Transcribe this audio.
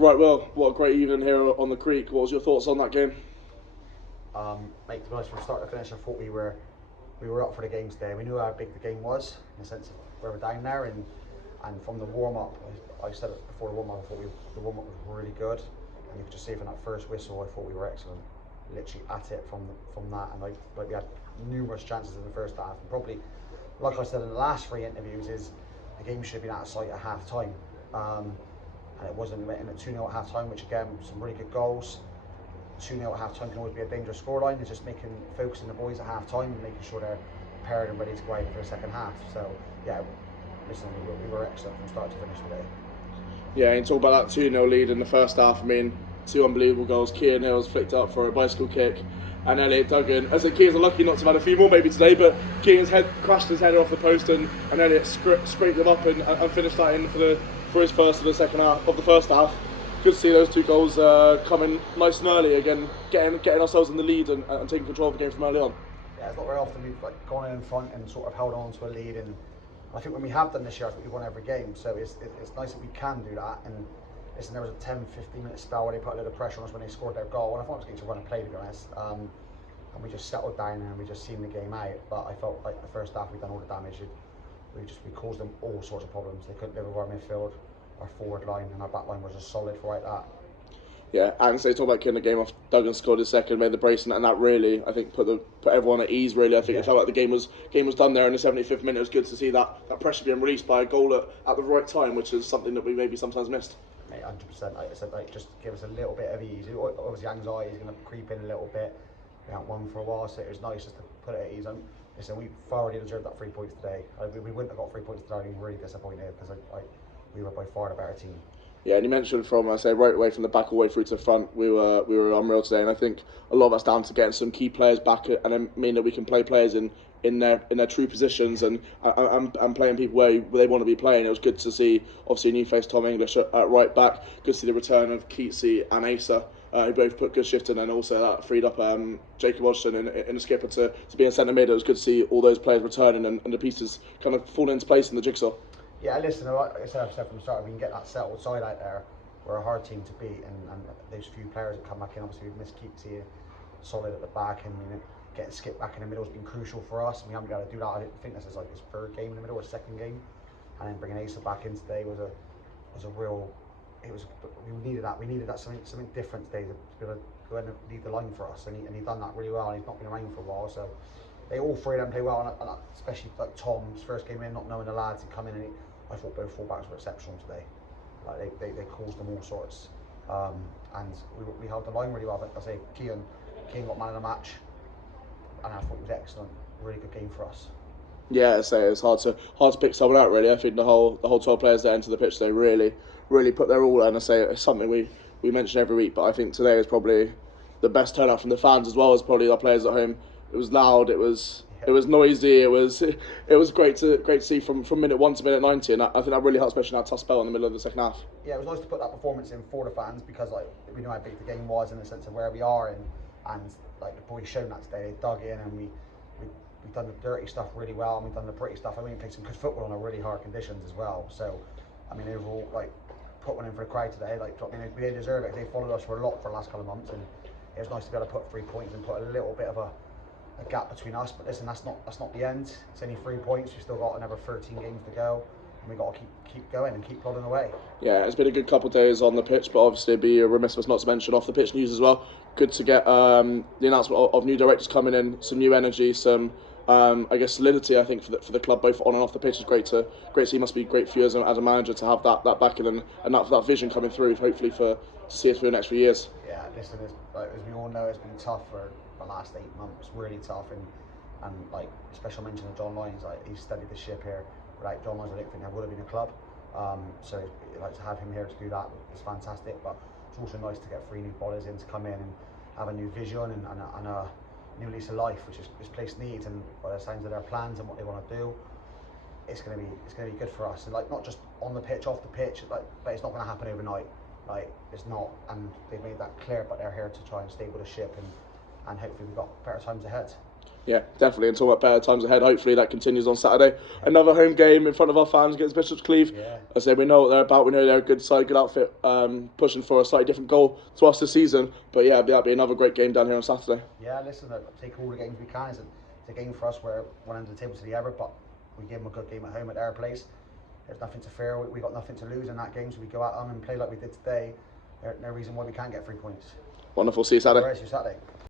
Right, well, what a great evening here on the Creek. What was your thoughts on that game? Mate, to be honest, from start to finish, I thought we were up for the game today. We knew how big the game was in the sense of where we're down there, and from the warm up, I said it before the warm up. I thought the warm up was really good, and you could just see from that first whistle, I thought we were excellent. Literally at it from that, and like we had numerous chances in the first half, and probably, like I said in the last three interviews, is the game should have been out of sight at half time. And it wasn't. Went in at 2-0 at half time, which again, some really good goals. 2-0 at half time can always be a dangerous scoreline. It's just focusing the boys at half time and making sure they're prepared and ready to go out for the second half. So, yeah, listen, we were excellent from start to finish today. Yeah, and talk about that 2-0 lead in the first half. I mean, two unbelievable goals. Kieran Hills flicked up for a bicycle kick, and Elliot Duggan. I said Kieran's lucky not to have had a few more maybe today, but Kieran's head crashed his head off the post, and Elliot scraped them up and finished that in for his first of the second half of the first half. Good to see those two goals coming nice and early again, getting ourselves in the lead and taking control of the game from early on. Yeah, it's not very often we've gone in front and sort of held on to a lead, and I think when we have done this year, I think we've won every game. So it's nice that we can do that. And listen, there was a 10-15 minute spell where they put a little pressure on us when they scored their goal, and I thought it was going to run and play, to be honest. And we just settled down and we just seen the game out. But I felt like the first half we'd done all the damage. We caused them all sorts of problems. They couldn't live with our midfield, our forward line, and our back line was just solid for that. Yeah, and so you talk about killing the game off. Duggan scored his second, made the brace, and that really, I think, put everyone at ease. Really, I think it felt like the game was done there in the 75th minute. It was good to see that pressure being released by a goal at the right time, which is something that we maybe sometimes missed. Mate, 100%. Like I said, just give us a little bit of ease. Obviously, anxiety is going to creep in a little bit. We haven't won for a while, so it was nice just to put it at ease. And listen, we thoroughly deserved that 3 points today. We wouldn't have got 3 points today. I'd been really disappointed because we were by far the better team. Yeah, and you mentioned from right away from the back all the way through to the front, we were unreal today, and I think a lot of that's down to getting some key players back, and I mean that we can play players in their true positions and playing people where they want to be playing. It was good to see obviously a new face Tom English at right back. Good to see the return of Keatsy and Asa, who both put good shift in, and also that freed up Jacob Hodgson in the skipper to be in centre mid. It was good to see all those players returning and the pieces kind of falling into place in the jigsaw. Yeah, listen, like I said from the start, we can get that settled side out there. We're a hard team to beat, and those few players that come back in, obviously we've missed Keatsy solid at the back, and getting Skip back in the middle has been crucial for us. We haven't been able to do that. I think this is like his third game in the middle or second game, and then bringing Asa back in today was a real. We needed that. We needed that something different today to be able to go in and lead the line for us, and he done that really well. And he's not been around for a while, so they all three of them play well, and especially like Tom's first game in, not knowing the lads, he come in and I thought both fullbacks were exceptional today. Like they caused them all sorts, and we held the line really well. But I say Keane got man of the match, and I thought it was excellent. Really good game for us. Yeah, I say it's hard to pick someone out really. I think the whole 12 players that enter the pitch, they really put their all. And I say it's something we mention every week, but I think today is probably the best turnout from the fans as well as probably our players at home. It was loud. It was noisy. It was great to see from minute 1 to minute 90, and I think that really helped, especially in that tough spell in the middle of the second half. Yeah, it was nice to put that performance in for the fans because we know how big the game was in the sense of where we are, and like the boys shown that today. They dug in, and we've done the dirty stuff really well, and we've done the pretty stuff. I mean, we played some good football on really hard conditions as well. So, I mean, overall, put one in for the crowd today. We didn't deserve it. They followed us for a lot for the last couple of months, and it was nice to be able to put 3 points and put a little bit of a gap between us. But listen, that's not the end. It's only 3 points. We've still got another 13 games to go, and we've got to keep going and keep plodding away. Yeah, it's been a good couple of days on the pitch, but obviously it'd be remiss of us not to mention off the pitch news as well. Good to get the announcement of new directors coming in, some new energy, some I guess solidity. I think for the club both on and off the pitch is great to see. It must be great for you as a manager to have that backing and that vision coming through. Hopefully to see us through the next few years. Yeah, listen, as we all know, it's been tough for the last 8 months. Really tough, and like special mention of John Lyons. He's steadied the ship here. Without John Lyons, I don't think there would have been a club. So to have him here to do that is fantastic. But it's also nice to get 3 new bodies in to come in and have a new vision and a new lease of life, which this place needs. And by the sounds of their plans and what they want to do, it's going to be good for us. And not just on the pitch, off the pitch. But it's not going to happen overnight. It's not, and they've made that clear. But they're here to try and stable the ship, and hopefully we've got better times ahead. Yeah, definitely. And talking about better times ahead, hopefully that continues on Saturday. Another home game in front of our fans against Bishop's Cleeve. Yeah. I say we know what they're about. We know they're a good side, good outfit, pushing for a slightly different goal to us this season. But yeah, that'll be another great game down here on Saturday. Yeah, listen, take all the games we can. It's a game for us where one end of the table to the other, but we give them a good game at home at their place. There's nothing to fear. We got nothing to lose in that game, so we go out and play like we did today. There's no reason why we can't get 3 points. Wonderful. See you Saturday. See you Saturday.